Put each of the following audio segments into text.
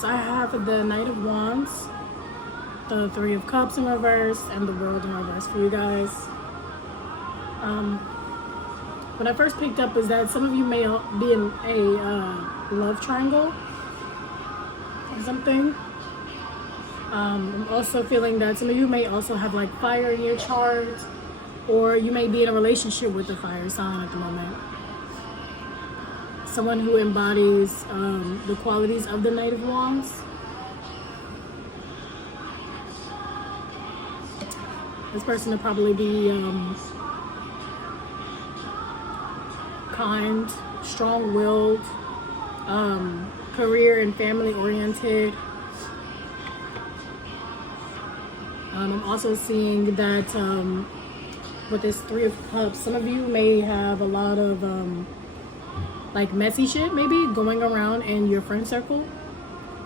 cards. I have the Knight of Wands, the Three of Cups in reverse, and the World in reverse for you guys. What I first picked up is that some of you may be in a love triangle or something. I'm also feeling that some of you may also have like fire in your chart, or you may be in a relationship with the fire sign at the moment. Someone who embodies the qualities of the Knight of Wands. This person will probably be kind, strong-willed, career and family-oriented. I'm also seeing that with this Three of Cups, some of you may have a lot of like messy shit maybe going around in your friend circle.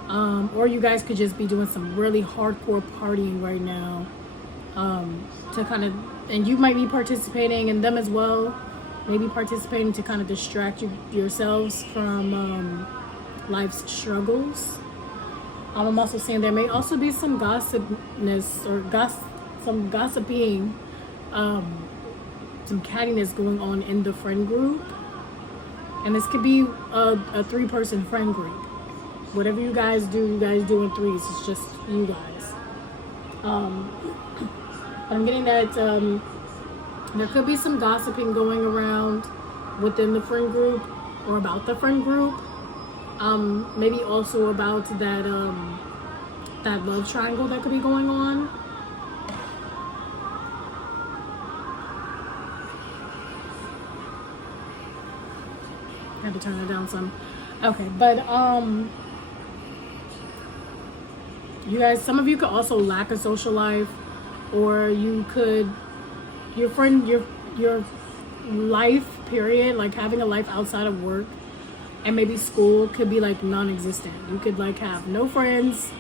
Or you guys could just be doing some really hardcore partying right now. To kind of, and you might be participating in them as well. Maybe participating to kind of distract yourselves from life's struggles. I'm also seeing there may also be some gossipness or some gossiping, some cattiness going on in the friend group. And this could be a 3-person friend group. Whatever you guys do in threes. It's just you guys. I'm getting that there could be some gossiping going around within the friend group or about the friend group. Maybe also about that that love triangle that could be going on. I had to turn it down some. Okay, but you guys, some of you could also lack a social life, or you could, your life period, like having a life outside of work and maybe school could be like non-existent. You could like have no friends,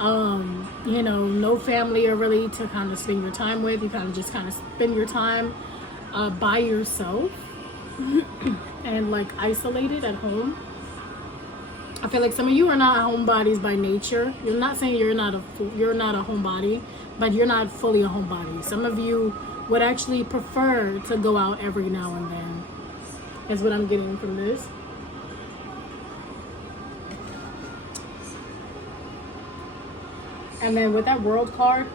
you know, no family or really to kind of spend your time with. You kind of just kind of spend your time by yourself and like isolated at home. I feel like some of you are not homebodies by nature. You're not saying you're not a homebody, but you're not fully a homebody. Some of you would actually prefer to go out every now and then. Is what I'm getting from this. And then with that World card,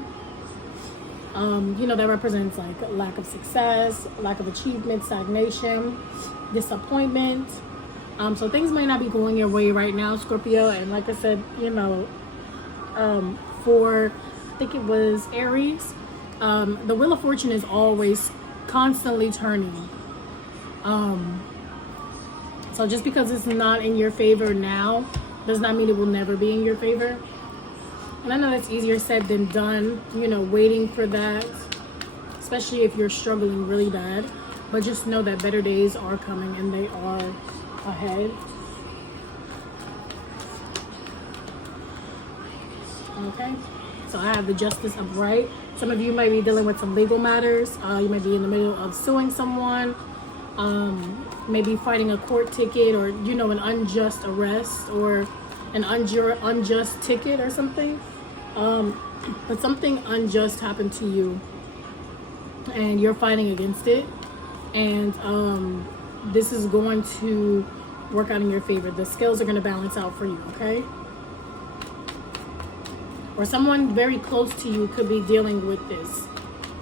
you know, that represents like lack of success, lack of achievement, stagnation, disappointment. So things might not be going your way right now, Scorpio. And like I said, you know, for, I think it was Aries, the Wheel of Fortune is always constantly turning. So just because it's not in your favor now, does not mean it will never be in your favor. And I know that's easier said than done, you know, waiting for that, especially if you're struggling really bad. But just know that better days are coming and they are ahead. Okay, so I have the Justice upright. Some of you might be dealing with some legal matters. You might be in the middle of suing someone, maybe fighting a court ticket, or you know, an unjust arrest or an unjust ticket or something. But something unjust happened to you and you're fighting against it, and this is going to work out in your favor. The scales are going to balance out for you, okay? Or someone very close to you could be dealing with this.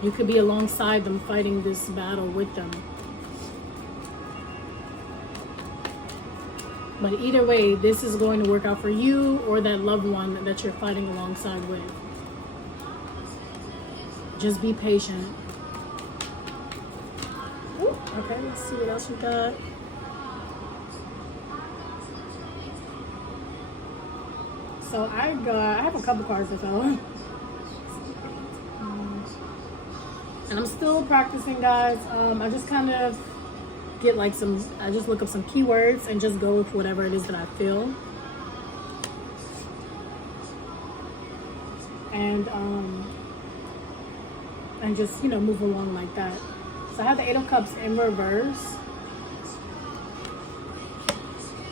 You could be alongside them fighting this battle with them. But either way, this is going to work out for you or that loved one that you're fighting alongside with. Just be patient. Ooh, okay, let's see what else we got. So I have a couple cards to fill. And I'm still practicing, guys. I just kind of get like I just look up some keywords and just go with whatever it is that I feel. And just, you know, move along like that. So I have the Eight of Cups in reverse.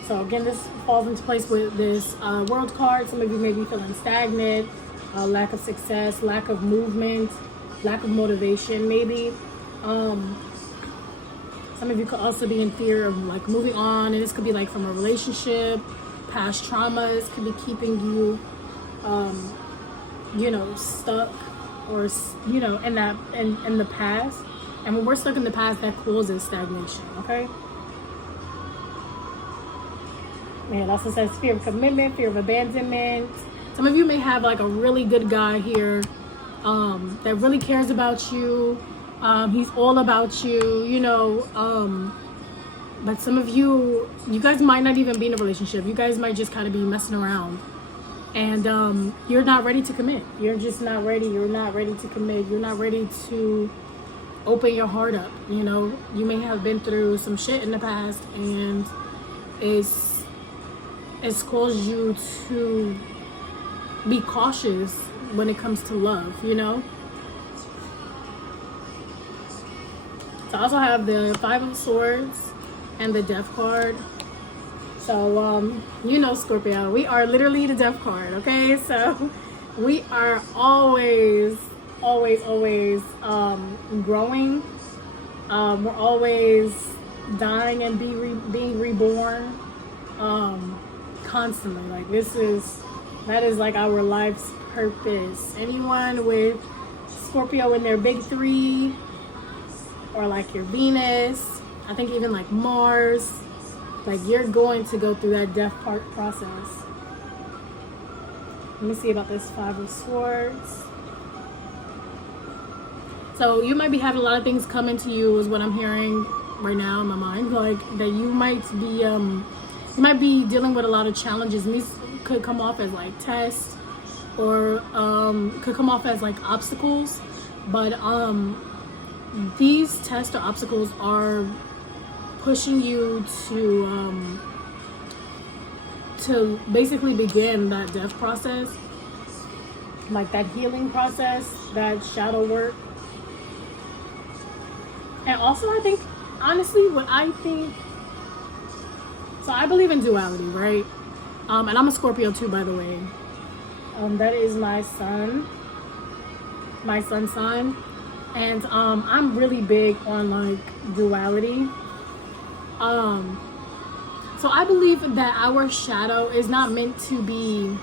So again, this falls into place with this world card. Some of you may be feeling stagnant, lack of success, lack of movement, lack of motivation maybe. Some of you could also be in fear of like moving on, and this could be like from a relationship, past traumas could be keeping you, you know, stuck, or you know, in the past. And when we're stuck in the past, that causes stagnation. Okay. Man, also says fear of commitment, fear of abandonment. Some of you may have like a really good guy here, that really cares about you. He's all about you, you know, but some of you guys might not even be in a relationship. You guys might just kind of be messing around, and you're not ready to commit. You're just not ready. You're not ready to commit. You're not ready to open your heart up. You know, you may have been through some shit in the past, and it's caused you to be cautious when it comes to love, you know. So I also have the Five of Swords and the Death card. So, you know, Scorpio, we are literally the Death card, okay? So we are always growing. We're always dying and being reborn, constantly. Like that is like our life's purpose. Anyone with Scorpio in their big three, or like your Venus, I think even like Mars, like you're going to go through that death part process. Let me see about this Five of Swords. So you might be having a lot of things coming to you, is what I'm hearing right now in my mind. Like that you might be dealing with a lot of challenges, and these could come off as like tests, or could come off as like obstacles. But these tests or obstacles are pushing you to basically begin that death process, like that healing process, that shadow work. And also, I think, honestly, so I believe in duality, right? And I'm a Scorpio too, by the way. That is my son's sign. And I'm really big on like duality. So I believe that our shadow is not meant to be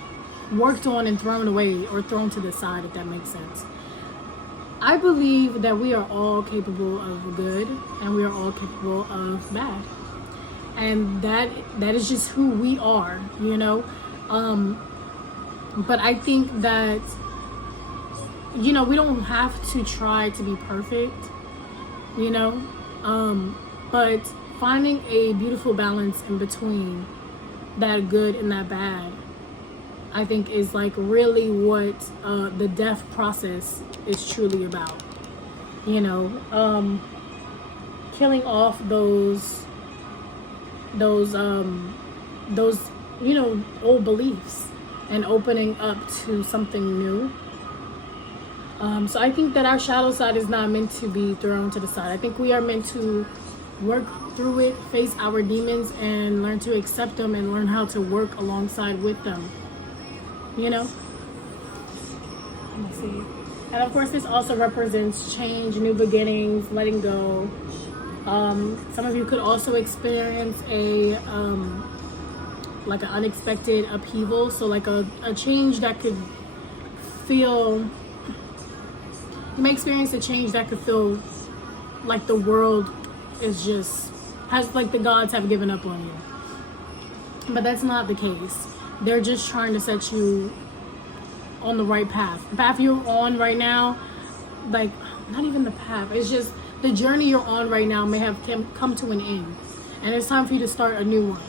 worked on and thrown away or thrown to the side, if that makes sense. I believe that we are all capable of good, and we are all capable of bad. And that is just who we are, you know. But I think that, you know, we don't have to try to be perfect, you know. But finding a beautiful balance in between that good and that bad, I think is like really what the death process is truly about. You know, killing off those you know, old beliefs and opening up to something new. So I think that our shadow side is not meant to be thrown to the side. I think we are meant to work through it, face our demons, and learn to accept them and learn how to work alongside with them. You know? Let me see. And of course, this also represents change, new beginnings, letting go. Some of you could also experience like an unexpected upheaval. So like a change that could feel, you may experience a change that could feel like the world is just, has like the gods have given up on you. But that's not the case. They're just trying to set you on the right path. The path you're on right now, like, not even the path, it's just the journey you're on right now may have come to an end. And it's time for you to start a new one.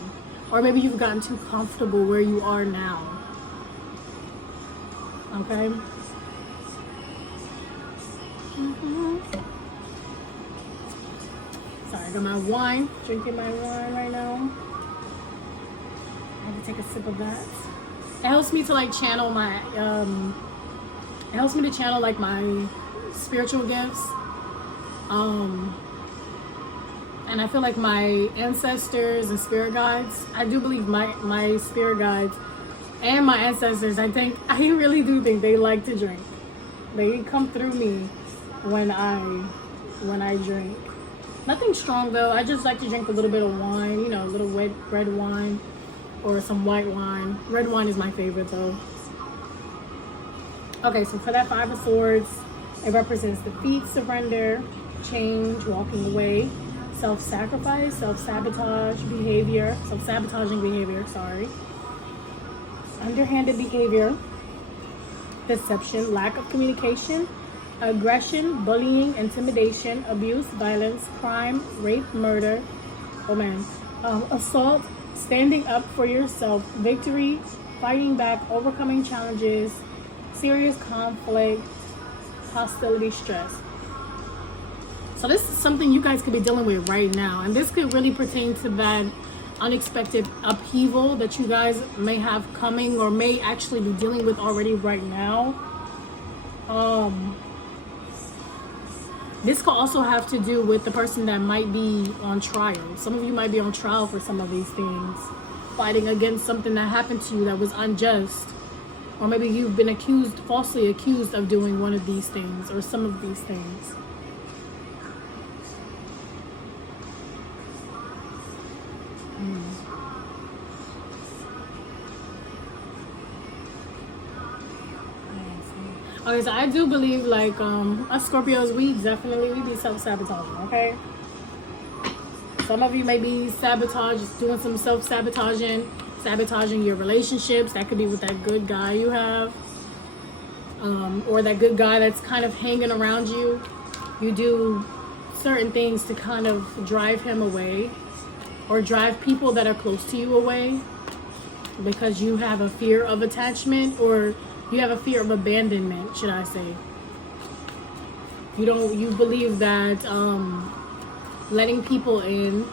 Or maybe you've gotten too comfortable where you are now. Okay? Sorry, I got my wine. Drinking my wine right now. I have to take a sip of that. It helps me to like channel my, it helps me to channel like my spiritual gifts. And I feel like my ancestors and spirit guides, I do believe my spirit guides and my ancestors, I really do think they like to drink. They come through me when I drink. Nothing strong though. I just like to drink a little bit of wine, you know, a little red wine or some white wine. Red wine is my favorite though. Okay, so for that Five of Swords, it represents defeat, surrender, change, walking away, self-sacrifice, self-sabotaging behavior, sorry. Underhanded behavior, deception, lack of communication, aggression, bullying, intimidation, abuse, violence, crime, rape, murder, assault, standing up for yourself, victory, fighting back, overcoming challenges, serious conflict, hostility, stress. So this is something you guys could be dealing with right now, and this could really pertain to that unexpected upheaval that you guys may have coming or may actually be dealing with already right now. This could also have to do with the person that might be on trial. Some of you might be on trial for some of these things, fighting against something that happened to you that was unjust, or maybe you've been falsely accused of doing one of these things or some of these things. Okay, so I do believe like us Scorpios, we be self-sabotaging, okay? Some of you may be doing some sabotaging your relationships. That could be with that good guy you have, or that good guy that's kind of hanging around you. You do certain things to kind of drive him away, or drive people that are close to you away, because you have a fear of attachment, or you have a fear of abandonment, should I say. You believe that letting people in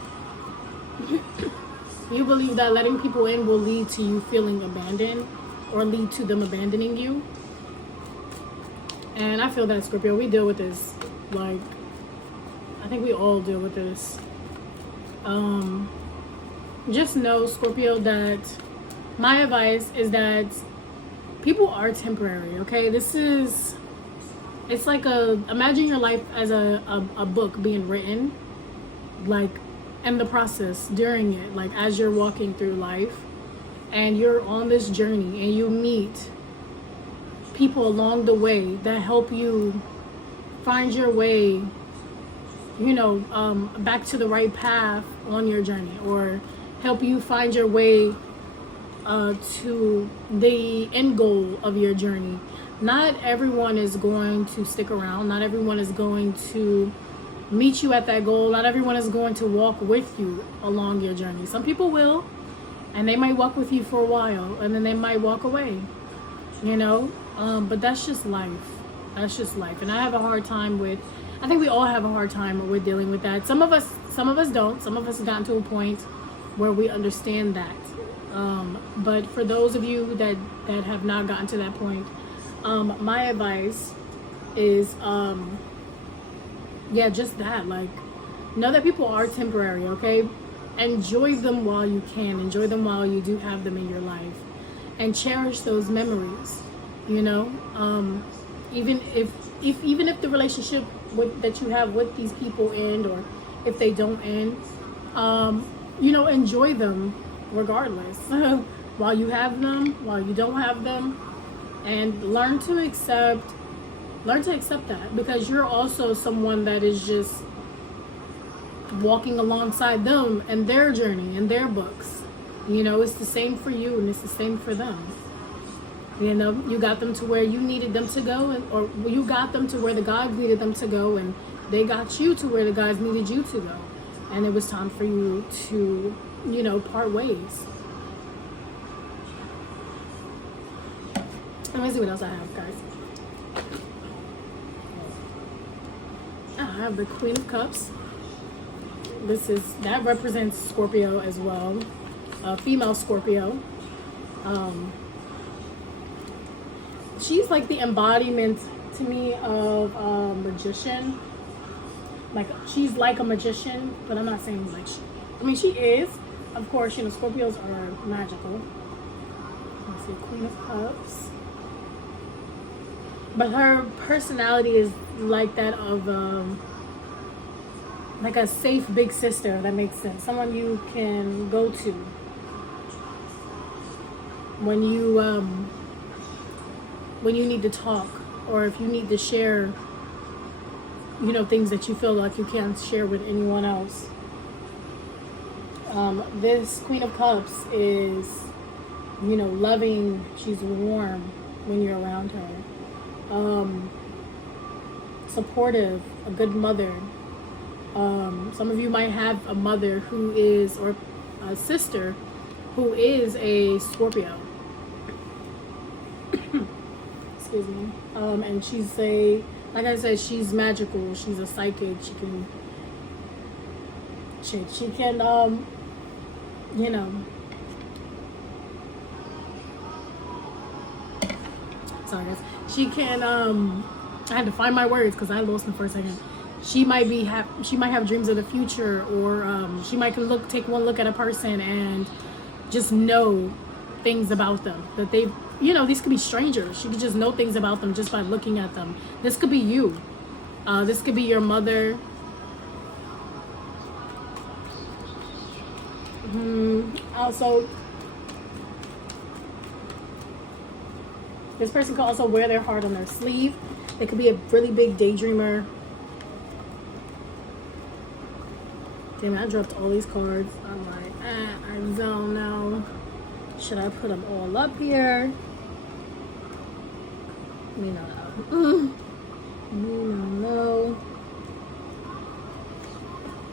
you believe that letting people in will lead to you feeling abandoned, or lead to them abandoning you. And I feel that, Scorpio, we deal with this. Like, I think we all deal with this. Just know, Scorpio, that my advice is that people are temporary, okay? It's like imagine your life as a book being written, like, and the process during it, like as you're walking through life and you're on this journey and you meet people along the way that help you find your way, back to the right path on your journey, or help you find your way to the end goal of your journey. Not everyone is going to stick around. Not everyone is going to meet you at that goal. Not everyone is going to walk with you along your journey. Some people will, and they might walk with you for a while, and then they might walk away, but that's just life. And I think we all have a hard time with dealing with that. Some of us don't. Some of us have gotten to a point where we understand that. But for those of you that have not gotten to that point, my advice is, just that, like, know that people are temporary, okay? Enjoy them while you can. Enjoy them while you do have them in your life, and cherish those memories, even if the relationship that you have with these people end, or if they don't end, enjoy them regardless. While you have them, while you don't have them, and learn to accept that, because you're also someone that is just walking alongside them and their journey and their books. It's the same for you, and it's the same for them. You got them to where you needed them to go, or you got them to where the gods needed them to go, and they got you to where the gods needed you to go, and it was time for you to part ways. Let me see what else I have, guys. I have the Queen of Cups. That represents Scorpio as well, female Scorpio. She's like the embodiment to me of a magician. like she's like a magician, but I'm not saying like I mean she is. Of course, you know, Scorpios are magical. Let's see, Queen of Cups. But her personality is like that of like a safe big sister, if that makes sense. Someone you can go to when you need to talk, or if you need to share, you know, things that you feel like you can't share with anyone else. This Queen of Cups is, you know, loving. She's warm when you're around her. Supportive, a good mother. Some of you might have a mother who is, or a sister who is a Scorpio. Excuse me. And she's like I said, she's magical. She's a psychic. She can, you know. Sorry guys. She can, I had to find my words because I lost them for a second. She might have dreams of the future, or she might take one look at a person and just know things about them that they, you know, these could be strangers. She could just know things about them just by looking at them. This could be you. This could be your mother. Also, this person could also wear their heart on their sleeve. They could be a really big daydreamer. Damn, I dropped all these cards. I'm like, I don't know. Should I put them all up here? Me not know. Me not know.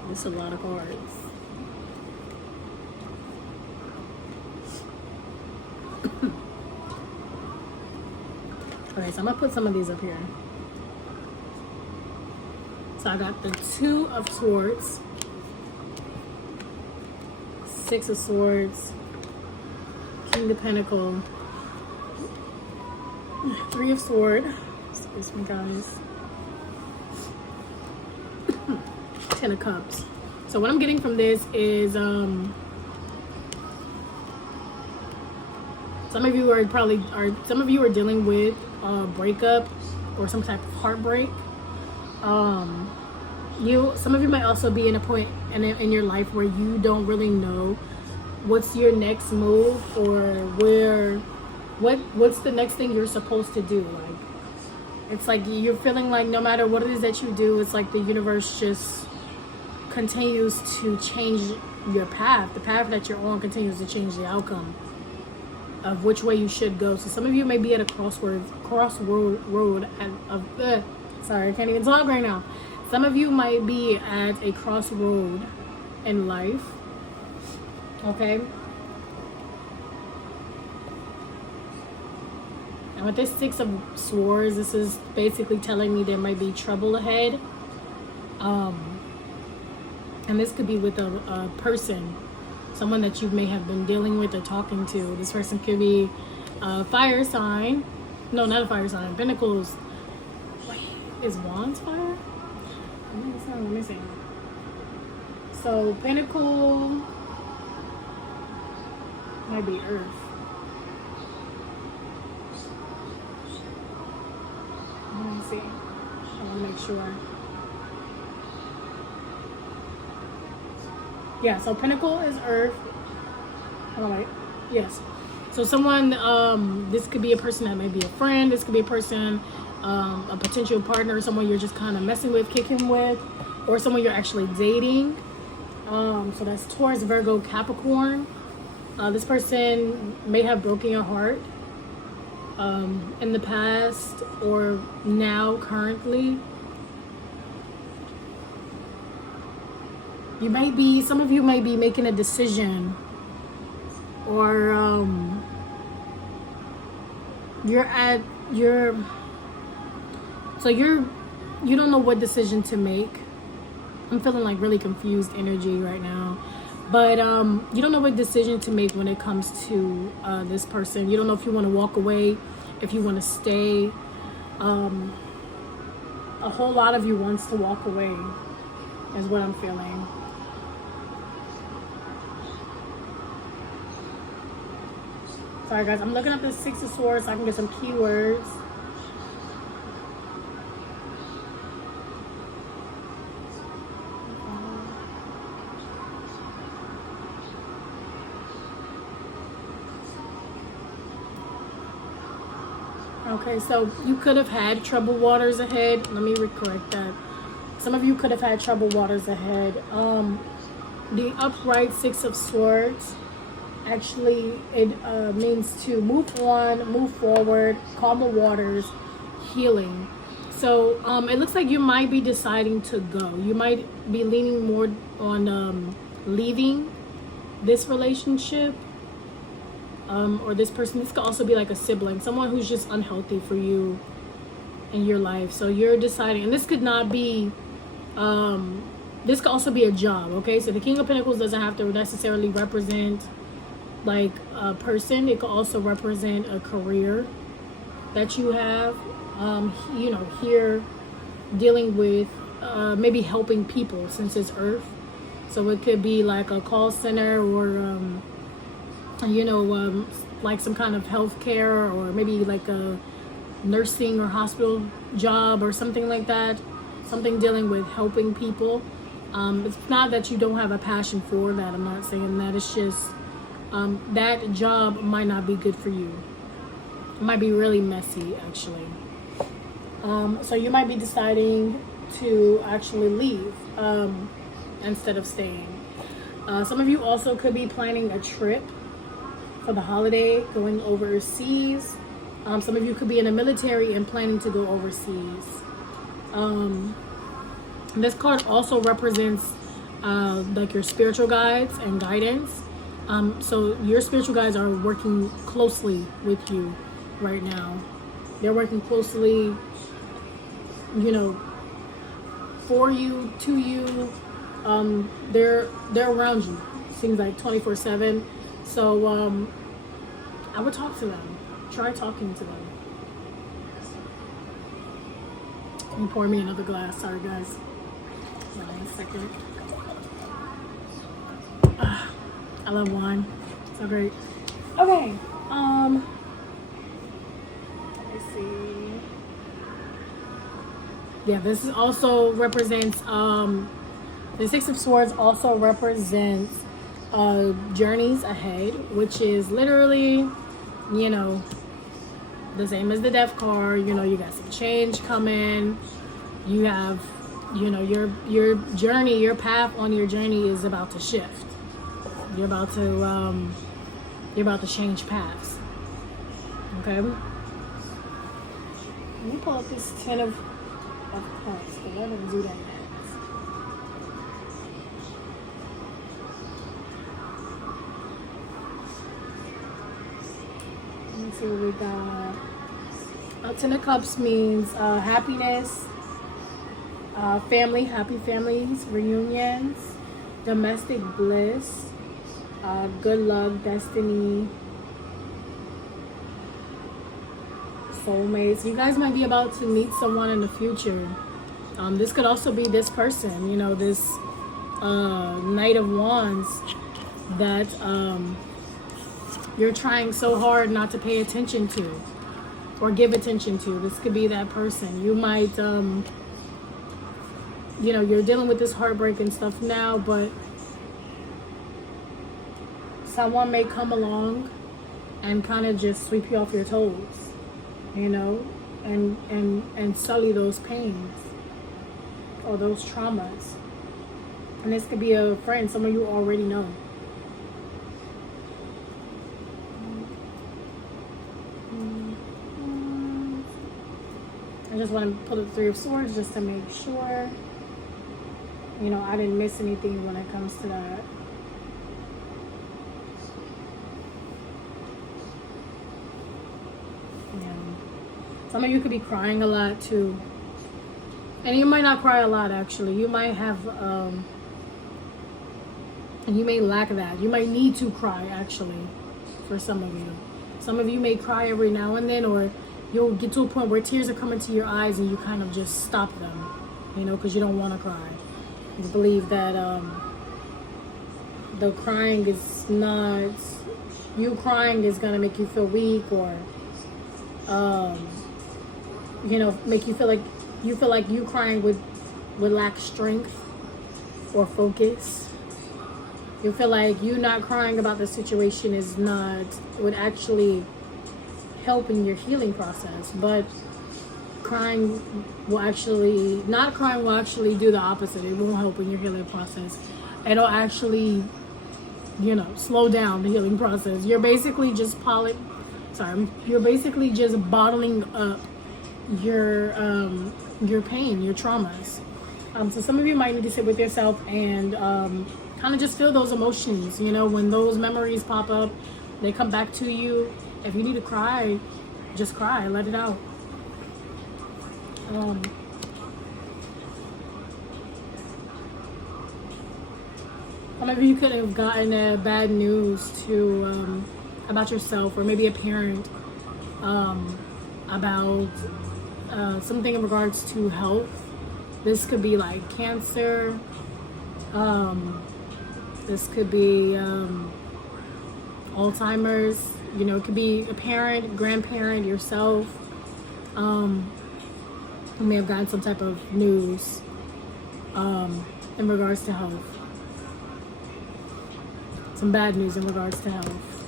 There's a lot of cards. Alright, so I'm gonna put some of these up here. So I got the Two of Swords, Six of Swords, King of Pentacle, Three of Swords, excuse me guys, Ten of Cups. So what I'm getting from this is some of you are dealing with a breakup or some type of heartbreak. Some of you might also be in a point in your life where you don't really know what's your next move, or what's the next thing you're supposed to do. Like, it's like you're feeling like no matter what it is that you do, it's like the universe just continues to change your path. The path that you're on continues to change the outcome of which way you should go. So some of you may be at a crossroad sorry, I can't even talk right now. Some of you might be at a crossroad in life. Okay? And with this Six of Swords, this is basically telling me there might be trouble ahead. And this could be with a person, someone that you may have been dealing with or talking to. This person could be a fire sign. No, not a fire sign. Pentacles. Wait, is Wands fire? Let me see. So Pentacle might be Earth. Let me see. I want to make sure. Yeah, so Pentacle is Earth. All right. Yes. So someone, this could be a person that may be a friend. This could be a person, a potential partner, someone you're just kind of messing with, kicking with, or someone you're actually dating. So that's Taurus, Virgo, Capricorn. This person may have broken your heart in the past or now, currently. Some of you may be making a decision, or you don't know what decision to make. I'm feeling like really confused energy right now, but you don't know what decision to make when it comes to this person. You don't know if you want to walk away, if you want to stay. A whole lot of you wants to walk away. is what I'm feeling. Sorry guys, I'm looking up the Six of Swords so I can get some keywords. Okay, so you could have had troubled waters ahead. Let me correct that. Some of you could have had troubled waters ahead. The upright Six of Swords, actually, it means to move on, move forward, calm the waters, healing. So it looks like you might be deciding to go. You might be leaning more on leaving this relationship. Or this person. This could also be like a sibling, someone who's just unhealthy for you in your life. So you're deciding, and this could not be, this could also be a job, okay? So the King of Pentacles doesn't have to necessarily represent like a person. It could also represent a career that you have, you know, here dealing with maybe helping people since it's Earth. So it could be like a call center or you know, like some kind of healthcare or maybe like a nursing or hospital job or something like that. Something dealing with helping people. It's not that you don't have a passion for that. I'm not saying that. It's just that job might not be good for you. It might be really messy, actually. So you might be deciding to actually leave instead of staying. Some of you also could be planning a trip for the holiday, going overseas. Some of you could be in the military and planning to go overseas. This card also represents like your spiritual guides and guidance. So your spiritual guides are working closely with you right now. They're working closely, you know, for you, to you. They're around you. Seems like 24/7. So I would talk to them. Try talking to them. Can you pour me another glass? Sorry, guys. Hold on a second. I love wine. So great. Okay. Let me see. Yeah, this is also represents the Six of Swords also represents journeys ahead, which is literally, you know, the same as the Death card. You know, you got some change coming. You have, you know, your journey, your path on your journey is about to shift. You're about to change paths. Okay. Let me pull up this Ten of Cups, because I didn't do that yet. Let's see what we got. Ten of Cups means happiness, family, happy families, reunions, domestic bliss, good luck, destiny, soulmates. You guys might be about to meet someone in the future. This could also be this person, you know, this Knight of Wands that you're trying so hard not to pay attention to or give attention to. This could be that person. You might, you know, you're dealing with this heartbreak and stuff now, but someone may come along and kind of just sweep you off your toes, you know, and sully those pains or those traumas. And this could be a friend, someone you already know. I just want to pull the Three of Swords just to make sure, you know, I didn't miss anything when it comes to that. Yeah. Some of you could be crying a lot too. And you might not cry a lot, actually. You might have, and you may lack that. You might need to cry, actually, for some of you. Some of you may cry every now and then, or you'll get to a point where tears are coming to your eyes and you kind of just stop them, you know, because you don't want to cry. You believe that the crying is not, you crying is gonna make you feel weak, or make you feel like you crying would lack strength or focus. You feel like you not crying about the situation would actually help in your healing process, but not crying will actually do the opposite. It won't help in your healing process. It'll actually, slow down the healing process. You're basically just bottling up your pain, your traumas. So some of you might need to sit with yourself and kind of just feel those emotions. When those memories pop up, they come back to you. If you need to cry, just cry, let it out. Some of you could have gotten bad news about yourself, or maybe a parent, about something in regards to health. This could be like cancer. This could be Alzheimer's. It could be a parent, grandparent, yourself. You may have gotten some type of news in regards to health. Some bad news in regards to health.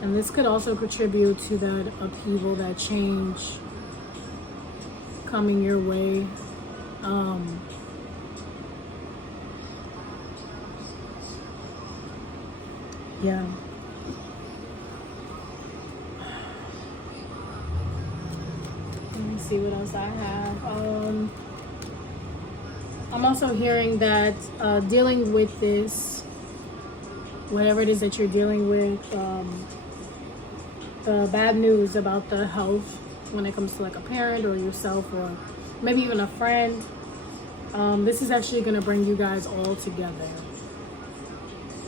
And this could also contribute to that upheaval, that change coming your way. Yeah. Let me see what else I have. I'm also hearing that dealing with this, whatever it is that you're dealing with, the bad news about the health when it comes to like a parent or yourself, or maybe even a friend, this is actually going to bring you guys all together.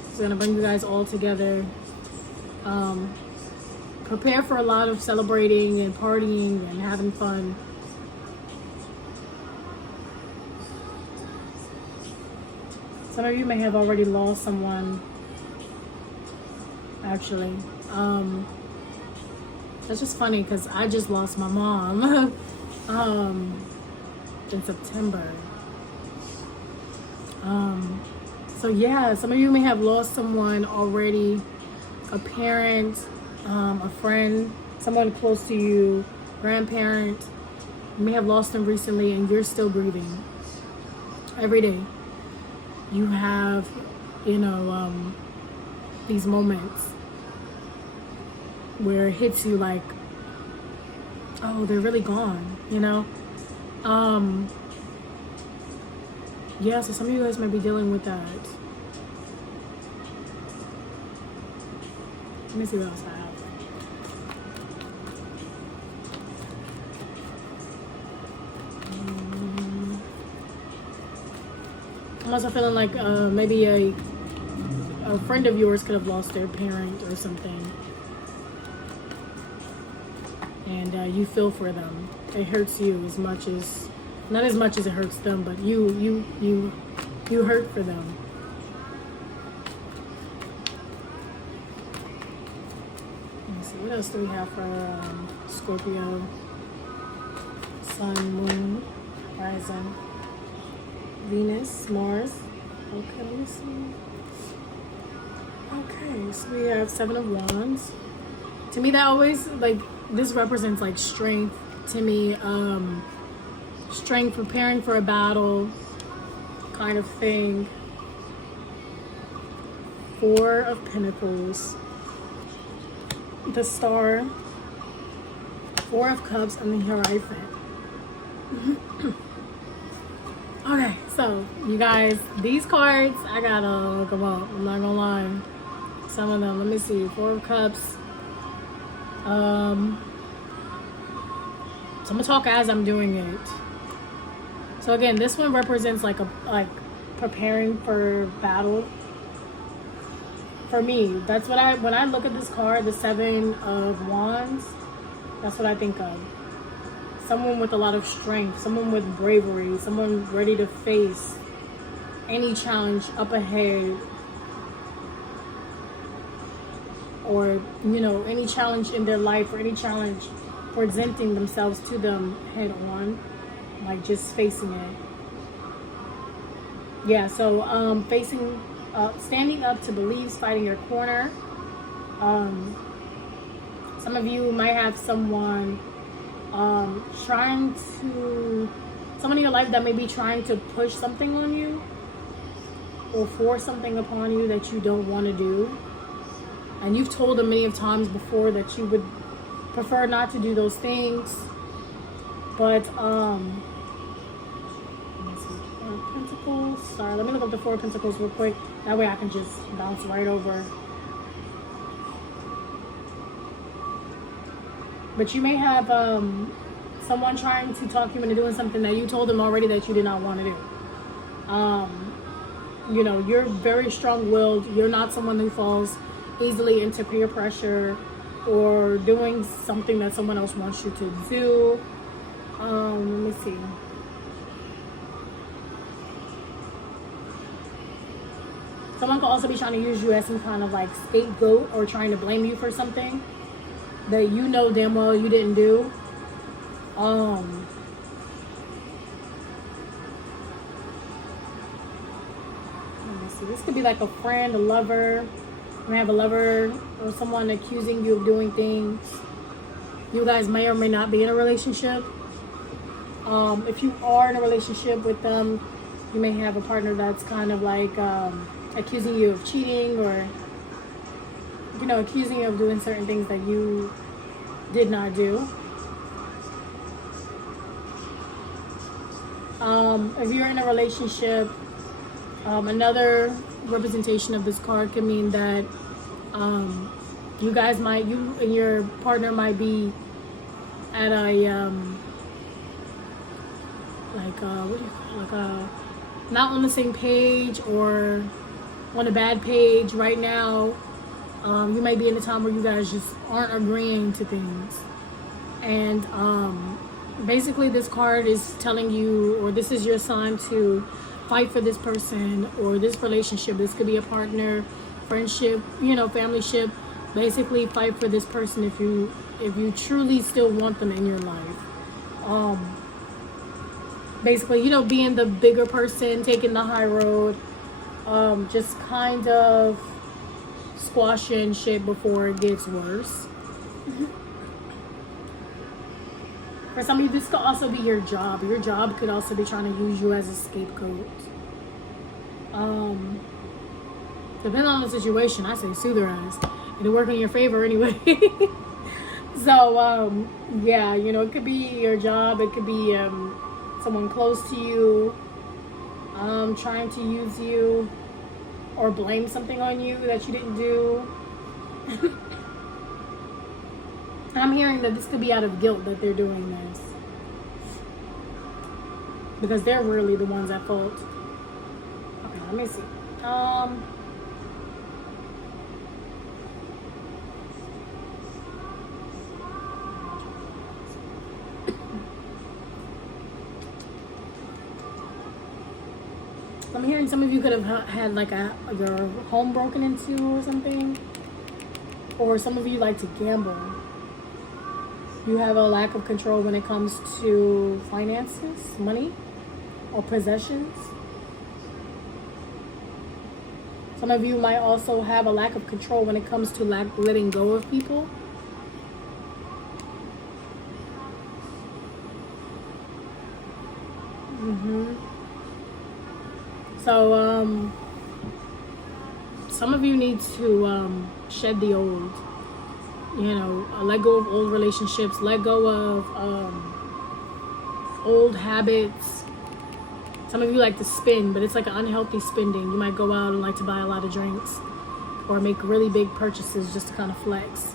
It's going to bring you guys all together. Prepare for a lot of celebrating and partying and having fun. Some of you may have already lost someone, actually. That's just funny because I just lost my mom in September. So yeah, some of you may have lost someone already, a parent, a friend, someone close to you, grandparent. You may have lost them recently and you're still breathing. Every day you have, these moments where it hits you like, oh, they're really gone, Yeah, so some of you guys might be dealing with that. Let me see what else I have. I'm also feeling like maybe a friend of yours could have lost their parent or something. And you feel for them. It hurts you not as much as it hurts them, but you hurt for them. Let me see, what else do we have for Scorpio? Sun, Moon, Rising, Venus, Mars. Okay, let me see. Okay, so we have Seven of Wands. To me, that always, this represents strength to me. Strength, preparing for a battle kind of thing. Four of Pentacles, the Star, Four of Cups, and the Hierophant. Okay, so you guys, these cards, I gotta look them up. I'm not gonna lie. Some of them, let me see. Four of Cups. So I'm gonna talk as I'm doing it. So again, this one represents preparing for battle. For me, that's what when I look at this card, the Seven of Wands, that's what I think of. someone with a lot of strength, someone with bravery, someone ready to face any challenge up ahead, or any challenge in their life, or any challenge presenting themselves to them head on, like just facing it. Yeah, so facing standing up to beliefs, fighting your corner. Some of you might have someone someone in your life that may be trying to push something on you or force something upon you that you don't want to do. And you've told them many of times before that you would prefer not to do those things. But, let me see, Four of Pentacles. Sorry, let me look up the Four of Pentacles real quick. That way I can just bounce right over. But you may have someone trying to talk you into doing something that you told them already that you did not want to do. You're very strong-willed. You're not someone who falls easily into peer pressure or doing something that someone else wants you to do. Let me see. Someone could also be trying to use you as some kind of like scapegoat, or trying to blame you for something that you know damn well you didn't do. Let me see. This could be like a friend, a lover. You may have a lover or someone accusing you of doing things. You guys may or may not be in a relationship. If you are in a relationship with them, you may have a partner that's kind of like accusing you of cheating, or accusing you of doing certain things that you did not do. If you're in a relationship, another representation of this card can mean that you and your partner might be at a not on the same page, or on a bad page right now. You might be in a time where you guys just aren't agreeing to things. And basically this card is telling you, or this is your sign to fight for this person or this relationship. This could be a partner, friendship, familyship. Basically fight for this person if you truly still want them in your life. Basically, being the bigger person, taking the high road, just kind of squashing shit before it gets worse. For some of you, this could also be your job. Your job could also be trying to use you as a scapegoat. Depending on the situation, I say sue their ass. It'll work in your favor anyway. So, yeah, it could be your job. It could be someone close to you trying to use you or blame something on you that you didn't do. I'm hearing that this could be out of guilt that they're doing this, because they're really the ones at fault. Okay, let me see. I'm hearing some of you could have had like your home broken into or something, or some of you like to gamble. You have a lack of control when it comes to finances, money, or possessions. Some of you might also have a lack of control when it comes to letting go of people. So, some of you need to shed the old. Let go of old relationships, let go of old habits. Some of you like to spend, but it's like an unhealthy spending. You might go out and like to buy a lot of drinks, or make really big purchases just to kind of flex.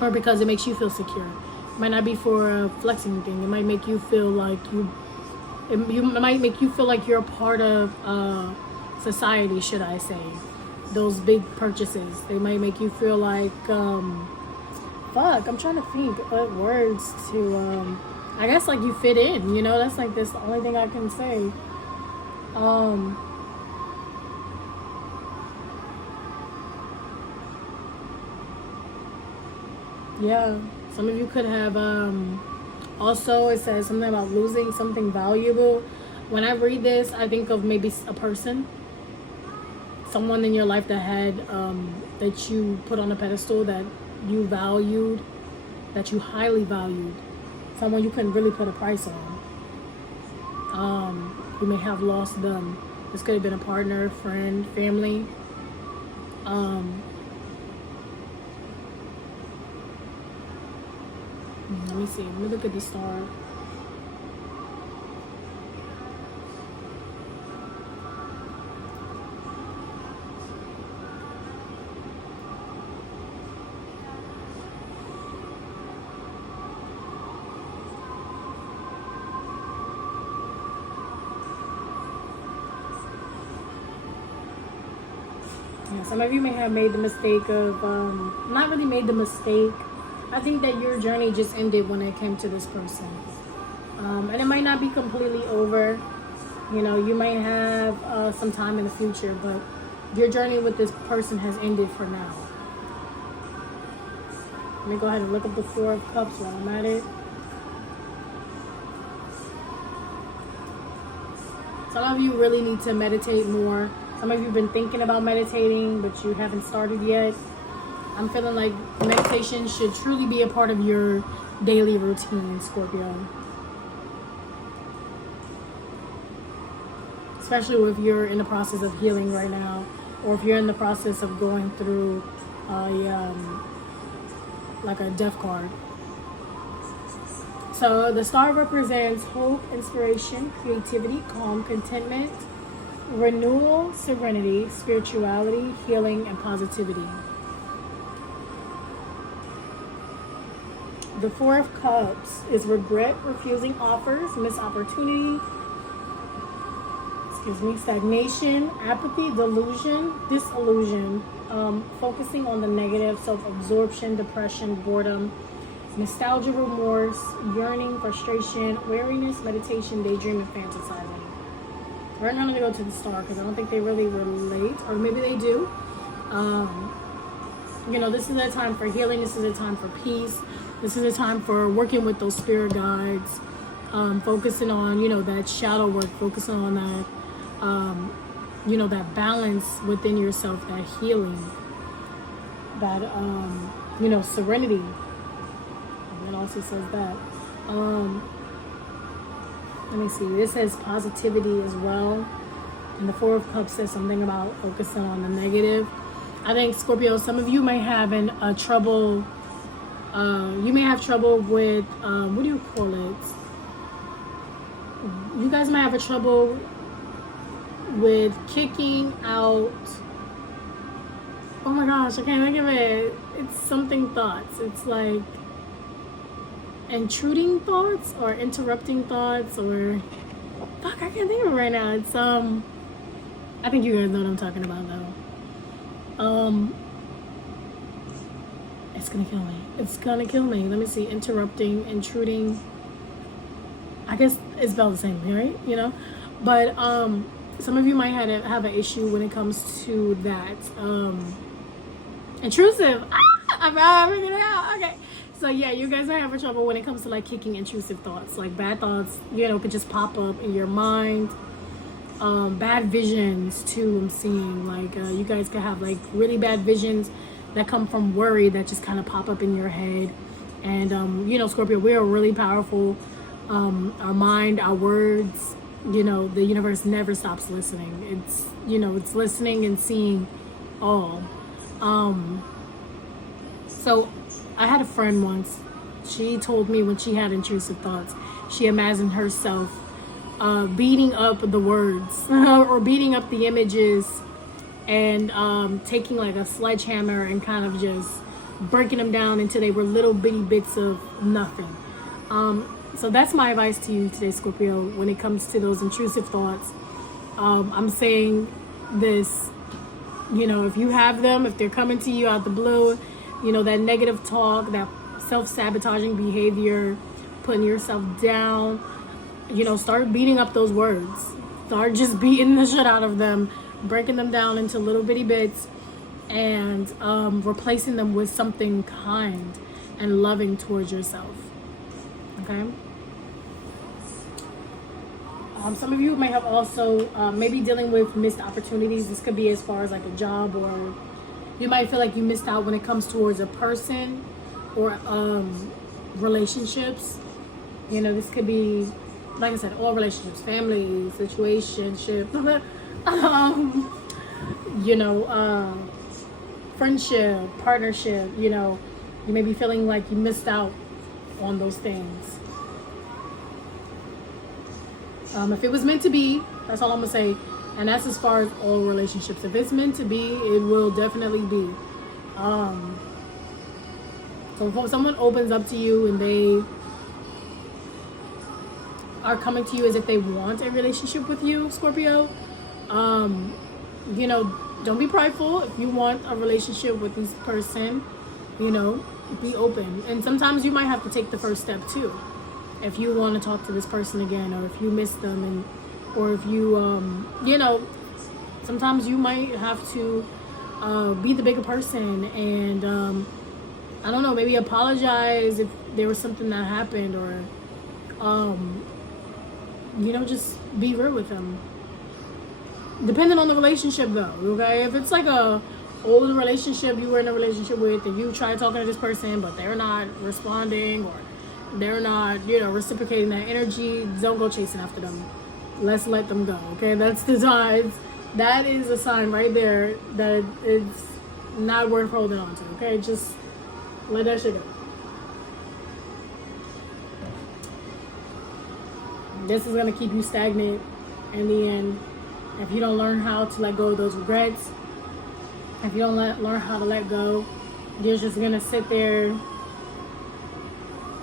Or because it makes you feel secure. It might not be for a flexing thing. It might make you feel like it might make you feel like you're a part of society, should I say. Those big purchases, they might make you feel like fuck, I'm trying to think what words to I guess like you fit in, you know, that's like this the only thing I can say. Yeah, some of you could have also it says something about losing something valuable. When I read this, I think of maybe a person, someone in your life that had that you put on a pedestal, that you valued, that you highly valued, someone you couldn't really put a price on. You may have lost them. This could have been a partner, friend, family. Let me see. Let me look at the star. Yeah, some of you may have made the mistake of, not really made the mistake. I think that your journey just ended when it came to this person. And it might not be completely over. You know, you might have some time in the future, but your journey with this person has ended for now. Let me go ahead and look up the Four of Cups while I'm at it. Some of you really need to meditate more. Some of you have been thinking about meditating, but you haven't started yet. I'm feeling like meditation should truly be a part of your daily routine, Scorpio. Especially if you're in the process of healing right now, or if you're in the process of going through like a death card. So the star represents hope, inspiration, creativity, calm, contentment, renewal, serenity, spirituality, healing, and positivity. The Four of Cups is regret, refusing offers, missed opportunity, stagnation, apathy, delusion, disillusion, focusing on the negative, self-absorption, depression, boredom, nostalgia, remorse, yearning, frustration, weariness, meditation, daydream, and fantasizing. We're not going to go to the star because I don't think they really relate, or maybe they do. You know, this is a time for healing. This is a time for peace. This is a time for working with those spirit guides, focusing on, you know, that shadow work, focusing on that, you know, that balance within yourself, that healing, that, you know, serenity. It also says that. Let me see. This says positivity as well. And the Four of Cups says something about focusing on the negative. I think, Scorpio, some of you may have trouble. You may have trouble with, what do you call it? You guys might have a trouble with kicking out. Oh my gosh, I can't think of it. It's something thoughts. It's like intruding thoughts or interrupting thoughts, or fuck, I can't think of it right now. It's I think you guys know what I'm talking about though. It's gonna kill me. It's gonna kill me. Let me see. Interrupting, intruding. I guess it's spelled the same, right? You know, but some of you might have an issue when it comes to that. Intrusive. I'm figuring it out. Okay. So yeah, you guys are having trouble when it comes to like kicking intrusive thoughts. Like bad thoughts, you know, could just pop up in your mind. Bad visions too, I'm seeing. Like you guys could have like really bad visions that come from worry that just kind of pop up in your head. And you know, Scorpio, we are really powerful. Our mind, our words, you know, the universe never stops listening. It's, you know, it's listening and seeing all. So I had a friend once. She told me when she had intrusive thoughts, she imagined herself beating up the words or beating up the images and taking like a sledgehammer and kind of just breaking them down until they were little bitty bits of nothing. So that's my advice to you today, Scorpio, when it comes to those intrusive thoughts. I'm saying this, you know, if you have them, if they're coming to you out the blue, you know, that negative talk, that self-sabotaging behavior, putting yourself down, start beating up those words. Start just beating the shit out of them, breaking them down into little bitty bits, and replacing them with something kind and loving towards yourself. Okay? Some of you may have also maybe dealing with missed opportunities. This could be as far as like a job, or you might feel like you missed out when it comes towards a person or relationships. This could be, like I said, all relationships, family, situationship, friendship, partnership. You may be feeling like you missed out on those things. If it was meant to be, that's all I'm gonna say. And that's as far as all relationships. If it's meant to be, it will definitely be. So if someone opens up to you and they are coming to you as if they want a relationship with you, Scorpio, don't be prideful. If you want a relationship with this person, be open. And sometimes you might have to take the first step too. If you want to talk to this person again, or if you miss them, or if you, sometimes you might have to be the bigger person and, I don't know, maybe apologize if there was something that happened, or, just be real with them. Depending on the relationship though, okay? If it's like a old relationship you were in a relationship with and you try talking to this person but they're not responding, or they're not, reciprocating that energy, don't go chasing after them. Let's let them go, okay? That's the sign. That is a sign right there that it's not worth holding on to, okay? Just let that shit go. This is going to keep you stagnant in the end. If you don't learn how to let go of those regrets, if you don't learn how to let go, you're just going to sit there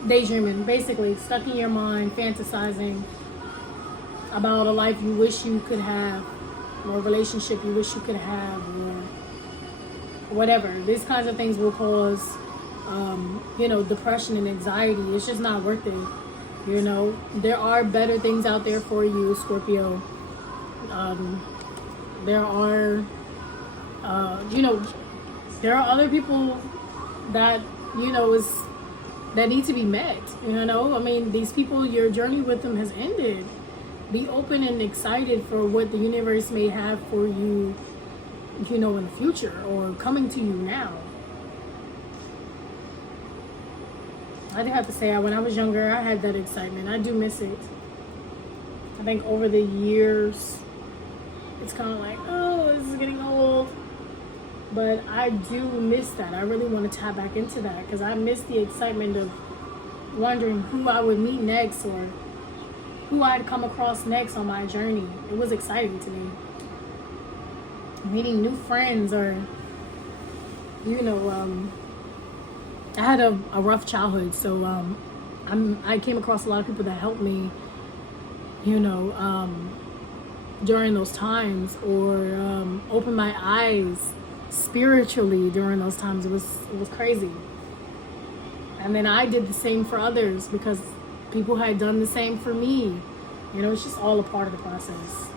daydreaming, basically, stuck in your mind, fantasizing about a life you wish you could have, or a relationship you wish you could have, or whatever. These kinds of things will cause, depression and anxiety. It's just not worth it. There are better things out there for you, Scorpio. There are, there are other people that, that need to be met. These people, your journey with them has ended. Be open and excited for what the universe may have for you, in the future, or coming to you now. I do have to say, when I was younger, I had that excitement. I do miss it. I think over the years, it's kind of like, oh, this is getting old. But I do miss that. I really want to tap back into that, because I miss the excitement of wondering who I would meet next, or who I'd come across next on my journey. It was exciting to me. Meeting new friends, or, I had a rough childhood, so I came across a lot of people that helped me, during those times, or opened my eyes spiritually during those times. It was crazy. And then I did the same for others, because people had done the same for me. It's just all a part of the process.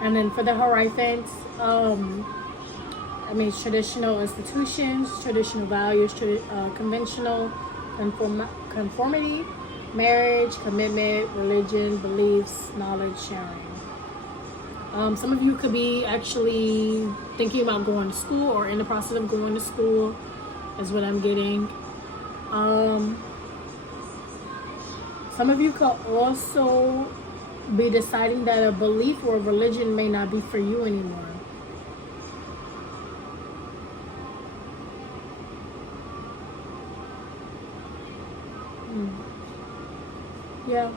And then for the Hierophant, traditional institutions, traditional values, conventional conformity, marriage, commitment, religion, beliefs, knowledge, sharing. Some of you could be actually thinking about going to school, or in the process of going to school, is what I'm getting. Some of you could also be deciding that a belief or a religion may not be for you anymore. Yeah.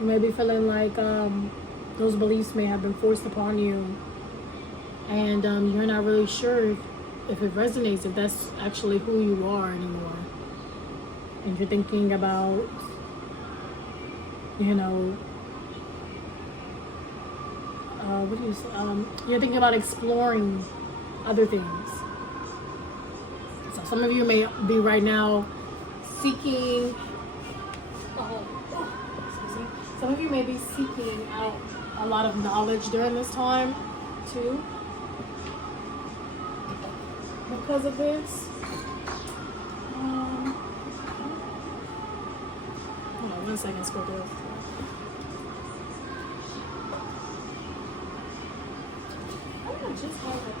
You may be feeling like those beliefs may have been forced upon you, and you're not really sure if it resonates, if that's actually who you are anymore. And you're thinking about, you're thinking about exploring other things. So some of you may be right now seeking, some of you may be seeking out a lot of knowledge during this time too, because of this. Hold on 1 second, Scorpio. I just have it.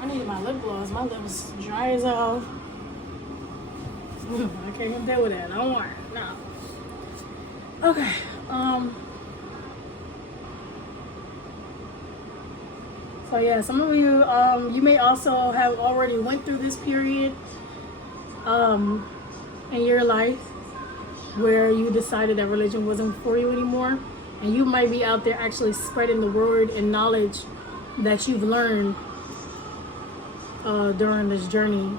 I needed my lip gloss. My lips dry as hell. I can't deal with that. I don't want it. No. Okay. So yeah, some of you, you may also have already went through this period, in your life where you decided that religion wasn't for you anymore, and you might be out there actually spreading the word and knowledge that you've learned during this journey.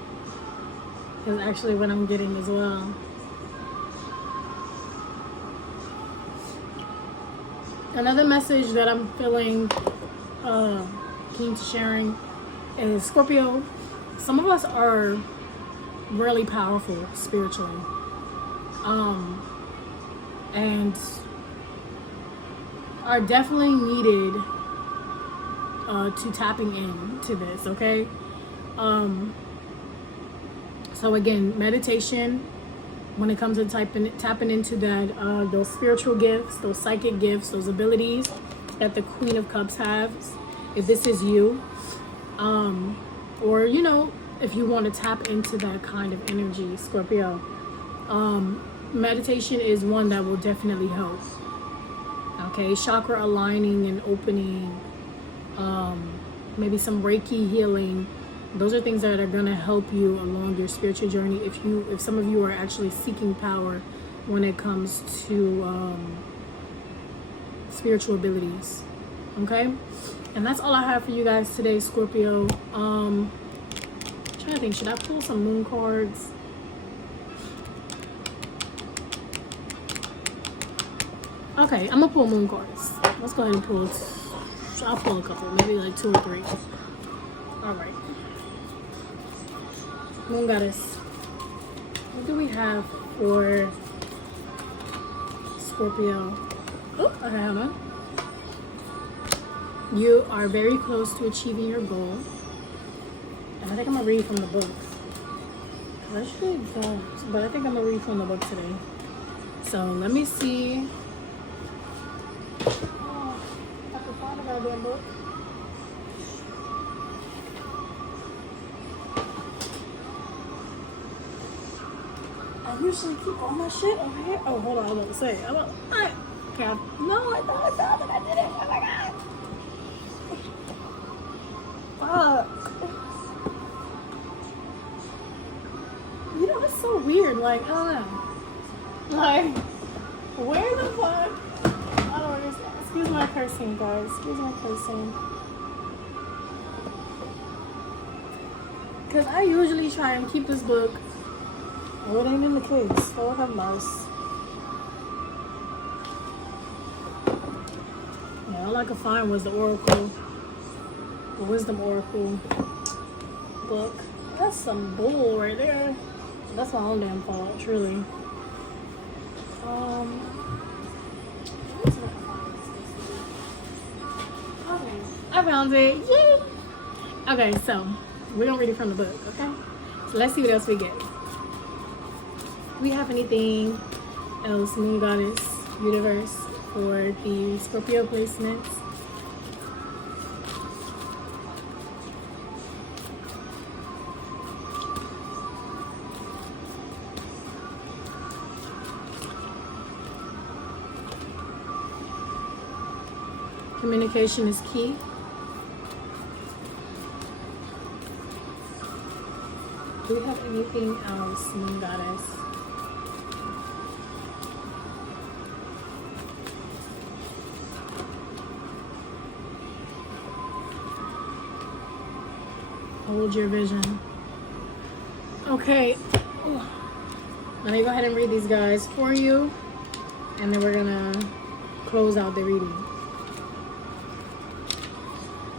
Is actually what I'm getting as well. Another message that I'm feeling keen to sharing is, Scorpio, some of us are really powerful spiritually, and are definitely needed to tapping into this. Okay. So again, meditation, when it comes to tapping into that, those spiritual gifts, those psychic gifts, those abilities that the Queen of Cups has, if this is you, or, you know, if you want to tap into that kind of energy, Scorpio, meditation is one that will definitely help. Okay, chakra aligning and opening, maybe some Reiki healing. Those are things that are going to help you along your spiritual journey if some of you are actually seeking power when it comes to spiritual abilities. Okay? And that's all I have for you guys today, Scorpio. I'm trying to think, should I pull some moon cards? Okay, I'm going to pull moon cards. Let's go ahead and pull. I'll pull a couple, maybe like 2 or 3. All right. Moon Goddess, what do we have for Scorpio? Oh, I have one. You are very close to achieving your goal. And I think I'm going to read from the book. I usually don't, but I think I'm going to read from the book today. So let me see. Oh, I can find a goddamn book. I usually keep all my shit over here. Oh, hold on, I was about to say. Okay, no, I thought that I did it. Oh my god. Fuck. You know, it's so weird. Like, I don't know. Like, where the fuck? I don't understand. Excuse my cursing, guys. Excuse my cursing. Because I usually try and keep this book. Oh, it ain't in the case. Oh, I have mouse. Yeah, all I could find was the Oracle, the Wisdom Oracle book. That's some bull right there. That's my own damn fault, truly. Okay, I found it. Yay! Okay, so we're gonna read it from the book, okay? So let's see what else we get. Do we have anything else, Moon Goddess, Universe, for the Scorpio placements? Communication is key. Do we have anything else, Moon Goddess? Hold your vision. Okay, Let me go ahead and read these guys for you, and then we're gonna close out the reading.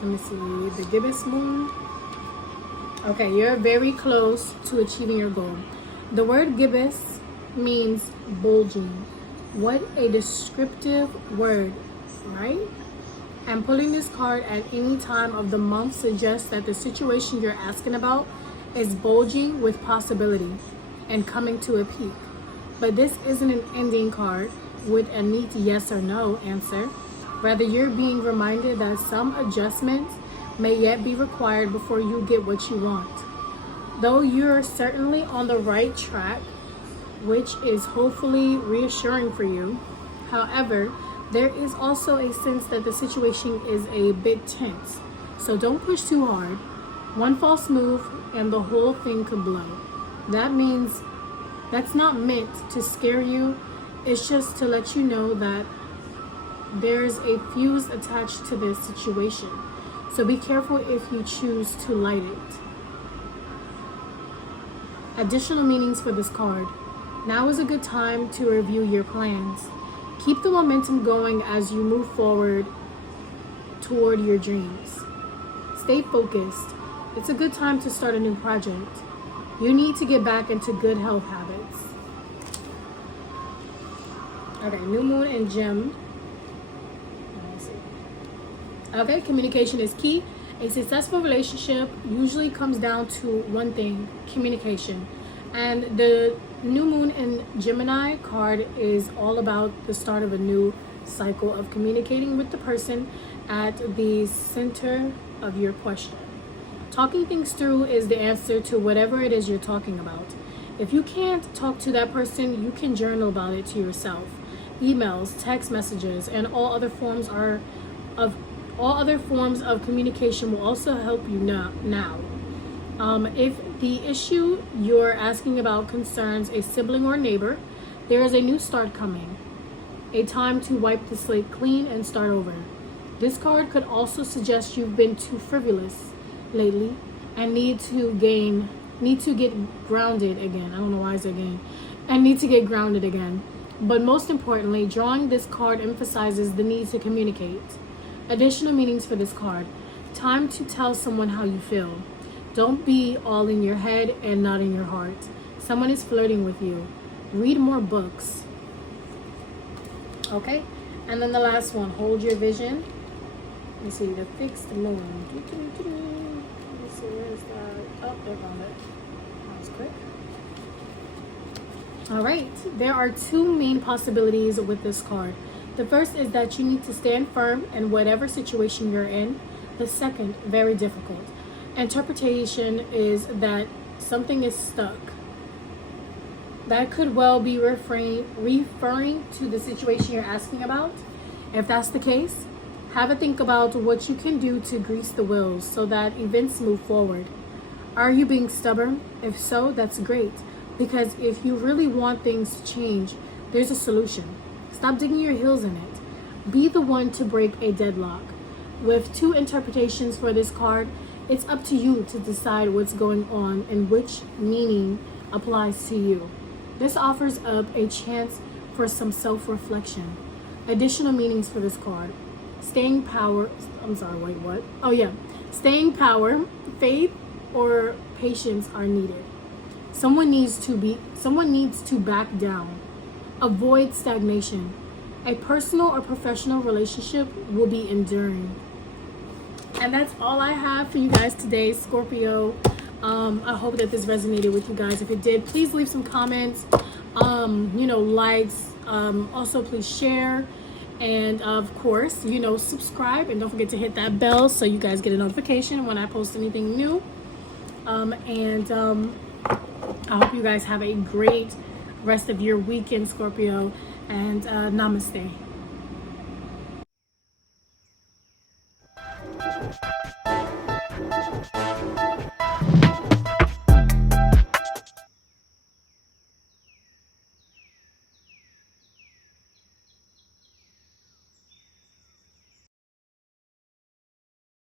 Let me see, the gibbous moon. Okay, you're very close to achieving your goal. The word gibbous means bulging. What a descriptive word, right? And pulling this card at any time of the month suggests that the situation you're asking about is bulging with possibility and coming to a peak. But this isn't an ending card with a neat yes or no answer. Rather, you're being reminded that some adjustments may yet be required before you get what you want. Though you're certainly on the right track, which is hopefully reassuring for you, however, there is also a sense that the situation is a bit tense. So don't push too hard. One false move and the whole thing could blow. That means that's not meant to scare you. It's just to let you know that there's a fuse attached to this situation. So be careful if you choose to light it. Additional meanings for this card. Now is a good time to review your plans. Keep the momentum going as you move forward toward your dreams. Stay focused. It's a good time to start a new project. You need to get back into good health habits. Okay, new moon and gem. Okay, communication is key. A successful relationship usually comes down to one thing: communication. And the new moon in Gemini card is all about the start of a new cycle of communicating with the person at the center of your question. Talking things through is the answer to whatever it is you're talking about. If you can't talk to that person, you can journal about it to yourself. Emails, text messages, and all other forms of communication will also help you now. If the issue you're asking about concerns a sibling or neighbor, there is a new start coming. A time to wipe the slate clean and start over. This card could also suggest you've been too frivolous lately and need to get grounded again. I don't know why it's again. And need to get grounded again. But most importantly, drawing this card emphasizes the need to communicate. Additional meanings for this card. Time to tell someone how you feel. Don't be all in your head and not in your heart. Someone is flirting with you. Read more books. Okay? And then the last one, hold your vision. Let me see, the fixed moon. Let me see, where is that? Oh, there, found it. That was quick. All right, there are two main possibilities with this card. The first is that you need to stand firm in whatever situation you're in. The second, very difficult. Interpretation is that something is stuck. That could well be referring to the situation you're asking about. If that's the case, have a think about what you can do to grease the wheels so that events move forward. Are you being stubborn? If so, that's great. Because if you really want things to change, there's a solution. Stop digging your heels in it. Be the one to break a deadlock. With two interpretations for this card, it's up to you to decide what's going on and which meaning applies to you. This offers up a chance for some self-reflection. Additional meanings for this card. Staying power, Staying power, faith, or patience are needed. Someone needs to back down. Avoid stagnation. A personal or professional relationship will be enduring. And that's all I have for you guys today, Scorpio. I hope that this resonated with you guys. If it did, please leave some comments, likes. Also, please share. And of course, subscribe. And don't forget to hit that bell so you guys get a notification when I post anything new. I hope you guys have a great rest of your weekend, Scorpio. And namaste.